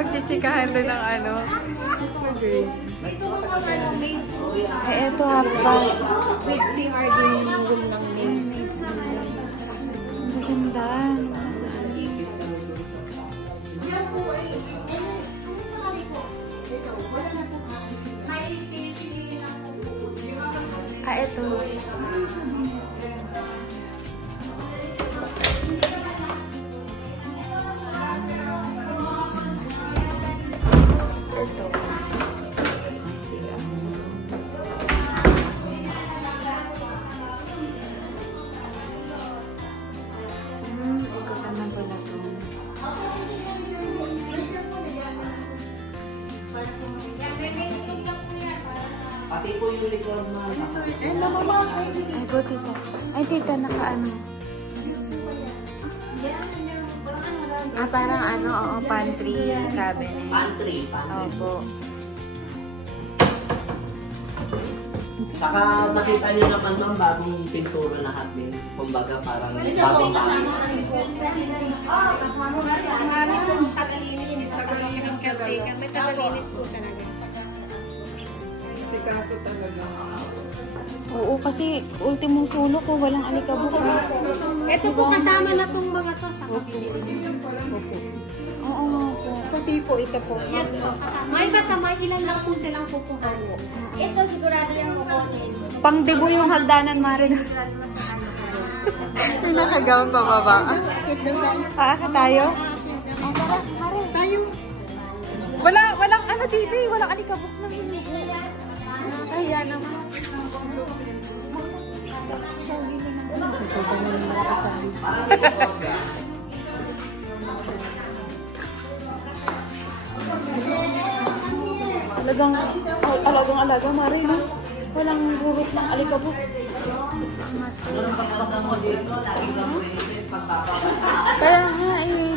magchichikahan din ng ano. Super great. Ito naman ano, maids po sa... Eh, ito hapa. With CRD mingle lang din. Maganda. Ah, ito. Ito. Sila. Ikutan na pala ito. Pati po yung likod na Ay, go, tita. Ay, tita, naka-ano. Ah, parang ano, oo, pantry cabinet. pantry. Opo. Saka nakita niyo naman ng bagong pintura lahat din. Kumbaga parang bagong bahay. Tagalinis nito. Tagalinis caretaker. May tagalinis po talaga. Kaso talaga. Oo, kasi ultimong sulok ko, walang alikabok. Ito po kasama na itong mga to sa kabinete. Oo nga po. Pati po, ito po. Yes po. May basta may ilan lang po silang kukuhanin. Ito sigurado yung kukunin. Pang debo yung hagdanan, Marin. May nakagawang pababa. Paaka tayo? Tayo. Walang ano dito eh. Walang alikabok na minubo. Ayan naman. Alagang-alaga, Marin. No? Walang rurot ng alikabok. Kaya nga eh.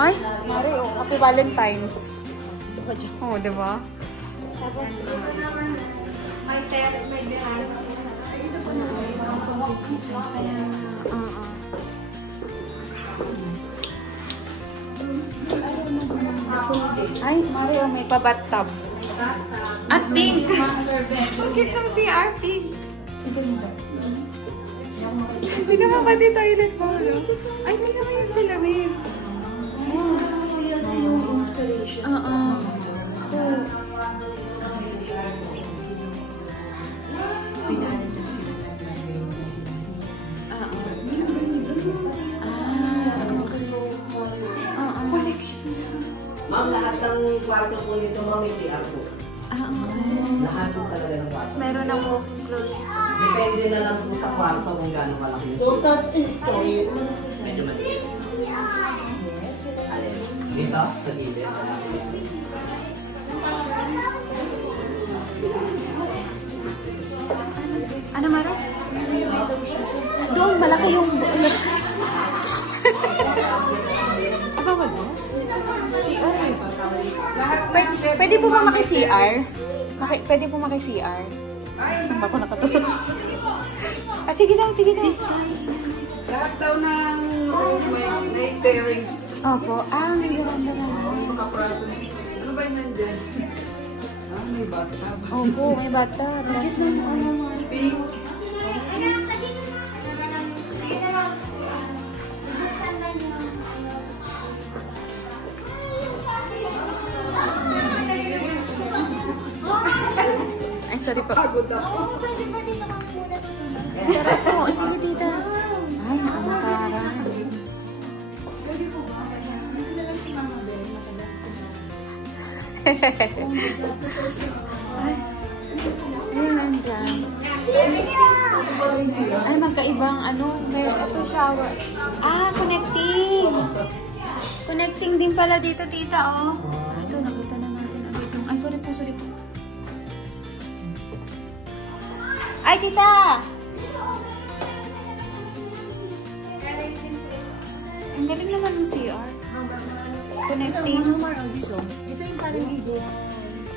Ay, Mari, oh, Happy Valentine's. Oo, diba? Tapos, may tere, may diraan. Ay, Mari, oh, may pa-bathtub. At pink! Bakit nung CR pink? Hindi naman ba di toilet bowl? Ay, hindi naman yung salamin. Oo. Ma'am, lahat ng kwarto po nito, ma'am, may CR po. Lahat po talaga ng kwarto. Meron ng walking closet. Depende na lang po sa kwarto kung gaano kalaki yung CR. That is so. Medyo maliit. Dito, sa gilid. Ano, Mara? Doon, malaki yung... Aba, wala? CR. Pwede po ba maki-CR? Pwede po maki-CR? Saan ba ako nakatulog? Ah, sige daw, sige daw. Lahat daw ng may pairings. Opo. Ah, may ganda naman. Makapraso. Ano ba yun nandyan? Ah, may bata. Opo, may bata. Bakit na ano? Pink. Ay, sorry po. Pagod ako. Pwede naman muna ito. Sarap po. Sige, tita. Ay, naantaran. Pwede po ba? Dito na lang si Mama Ben. Matanda si Ay, ayun, nandyan. Ay, magkaibang ano. Ito shower. Ah, connecting. Connecting din pala dito, tita, oh. Ito, nakita na natin agad yung... Ay, sorry po, sorry po. Ay, tita! Ang galing naman ng CR. Connecting. Ito yung parang ligo.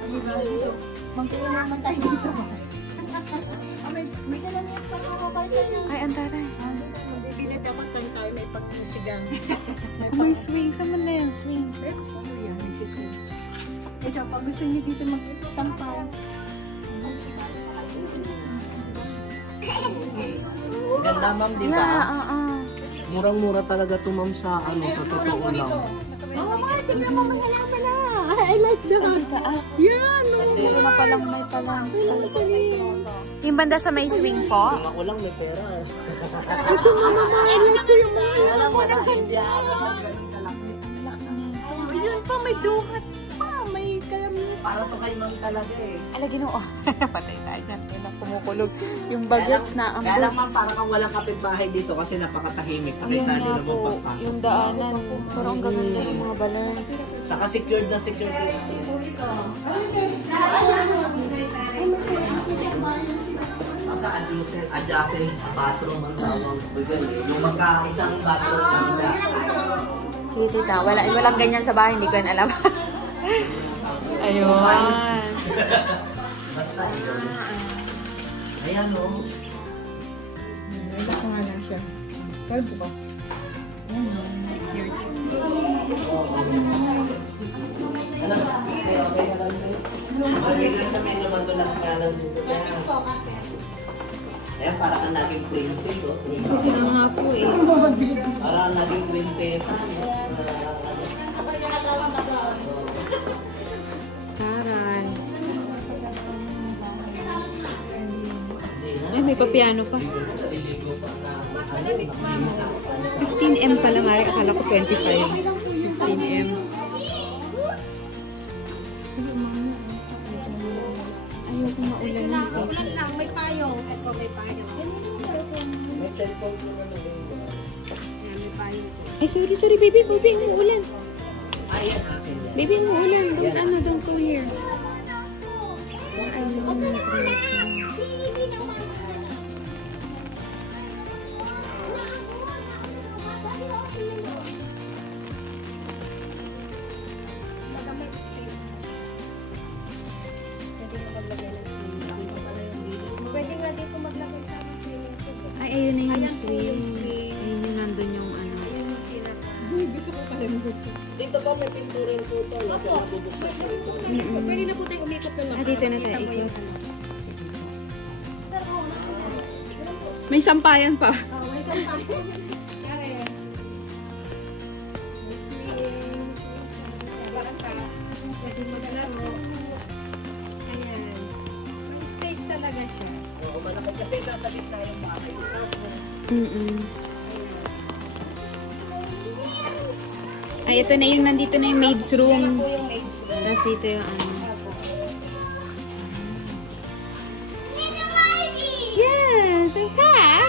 Ano ba dito? Magkaya naman tayo dito. May kalamiyas pa ako party. Ay, ang taray. Bibili dapat tayo may pagkisigang. May swing. Saan man na yung swing? Eh, gusto mo yan. Nagsiswing. Ito pa, gusto niyo dito mag-sampay. Ganda ma'am, di ba? Murang-mura talaga to ma'am sa sa totoo lang. Oh, Mark, tignan mo, mahalaman na. I like that. Yan, Pero na palang may palang. Yung banda sa may swing po? Kung ako lang may pera. ito mama, I like ko yung mga. Alam mo na, hindi ako ganun kalaki. Yun pa, may duhat pa. May kalamis. Para to kay ma'am talaga eh. Alagin mo. Patay tayo dyan. Yun ang kumukulog. Yung bagets na ang Kaya lang ma'am, parang kang walang kapitbahay dito kasi napakatahimik. Ayun Nakita nga nyo naman po. pagpasok. Yung daanan. Pero ang gaganda ng mga balon. Saka secured na secured din. Sa adjacent bathroom ang tawag ko dyan eh. Yung magkaisang bathroom na Sige tita, walang ganyan sa bahay. Hindi ko yan alam. Ayun. basta yun. Ayan o. Ito nga lang siya. Pero bukas. Secured. Alam, okay na lang kayo. Okay lang kami naman tulas nga lang dito. Ayan, para kang naging princess o. Ano nga po eh. Para kang naging prinsesa. Taray. Ay, may papiano pa. 15M pala nga rin. Akala ko 25. 15M. Ayoko maulan na ito. Ulan lang, may payong. Ito, may payong. May cellphone ko na lang. Yan, may payong. Ay, sorry, baby. Baby, ang uulan. Ayan, akin yan. Baby, ang uulan. Don't go here. Baka may space na siya. Pwede ka maglagay ng swimming pool. Pwede nga dito maglagay sa amin swimming pool. Ay, ayun na yung Ayan po swing. yung swing. Ayun yung nandun yung ano. Ayun yung pinaka. Gusto ko pala ng gusto. Dito ba may pinturin po ito? Nasa nabubuksan sa ito. Pwede na po tayo umikot na lang. Dito na tayo Kita mo yung ikot. ano. May sampayan pa. Oh, may sampayan. Kare. May swing. Baka pwede maglaro. Ayan. May space talaga siya. Oo, malaki kasi nasa gitna yung bahay. Ay, ito na yung nandito na yung maid's room. Po yung legs. Tapos dito yung ano. Yes, ang cat!